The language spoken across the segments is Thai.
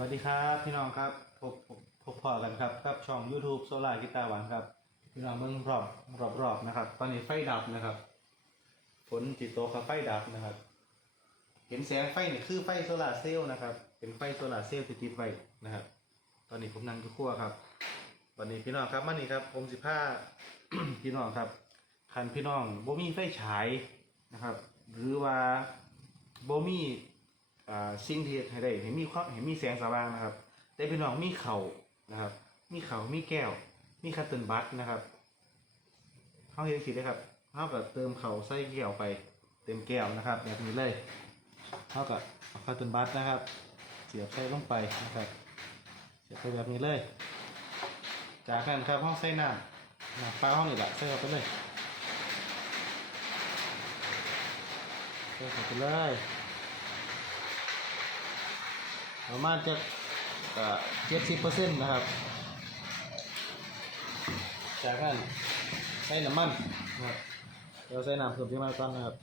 วัสดีครับ พี่น้องครับพบพบพอกันครับกับช่อง YouTube โซลากีตาร์หวานครับ พี่น้องเมืองรอบรอบรอบนะครับ ตอนนี้ไฟดับนะครับฝนจิตโตกกับไฟดับนะครับ เห็นแสงไฟนี่คือไฟโซลาร์เซลล์นะครับ เป็นไฟโซลาร์เซลล์ที่ติดไว้นะครับ ตอนนี้ผมนั่งอยู่ครัวครับ วันนี้พี่น้องครับมานี่ครับผมสิผ้าพี่น้องครับคันพี่น้องโบมีไฟฉายนะครับ หรือว่าโบมี อ่าสิ่งที่ให้ได้เห็นมีความเห็นมีแสงสว่างนะครับ แต่พี่น้องมีเข่านะครับ มีเข่ามีแก้ว มีคัตเติลบัตนะครับเขาเห็นสิได้ครับเขากับเติมเข่าใส่แก้วไปเต็มแก้วนะครับ แบบนี้เลยเขากับเอาคัตเติลบัตนะครับ เสียบใส่ลงไปนะครับเสียบไปแบบนี้เลย จากนั้นครับห้องใส่น้ำน้ำปลาห้องนี่แหละใส่เข้าไปเลยใส่เข้าไปเลย ประมาณจะเจ็ดสิบเปอร์เซ็นต์นะครับ จากนั้นใส่น้ำมันนะครับเราใส่น้ำเพิ่มที่มาก่อนนะครับ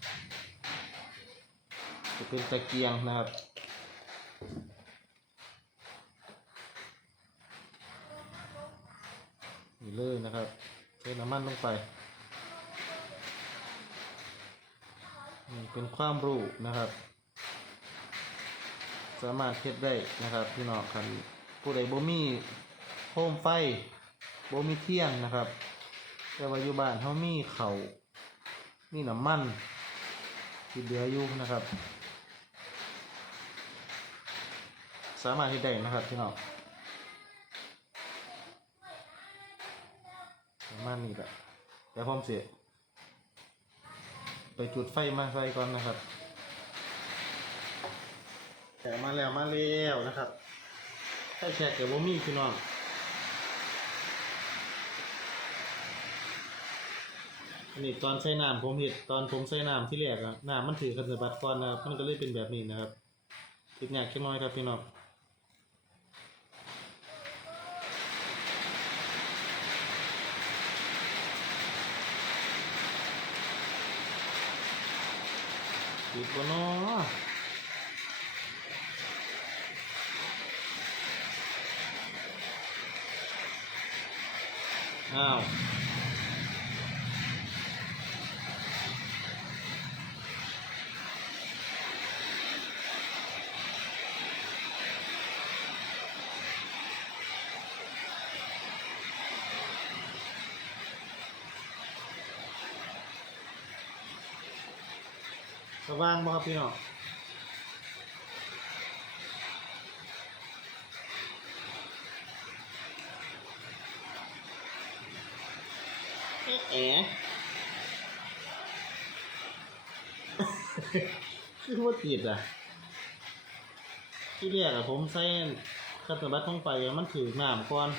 จะเป็นตะเกียงนะครับนี่เลยนะครับใช้น้ำมันลงไปนี่เป็นความรู้นะครับ สามารถเฮ็ดได้นะครับพี่น้องคันผู้ใดบ่มีโฮมไฟบ่มีเที่ยงนะครับ แต่ว่าอยู่บ้านเฮามีเขามีน้ำมันที่เหลืออยู่นะครับ สามารถเฮ็ดได้นะครับพี่น้องประมาณนี้แหละเดี๋ยวผมเสียไปจุดไฟมาไฟก่อนนะครับ แต่มาแล้วมาแล้วนะครับใช้แชร์เกี่ยวบ่มีพี่น้องอันนี้ตอนใช้น้ำผมเห็ดตอนผมใช้น้ำที่แรกอะน้ำมันถือกันสบัดก่อนนะครับมันก็เลยเป็นแบบนี้นะครับคิดยากแค่น้อยครับพี่น้องติดบนน้อ อ้าวสว่างบ่ครับพี่น้อง เอ๋คือว่าติดอะ ที่เรกอะผมใส่คัตเตอร์บัตลงไปมันถือน้ำก่อน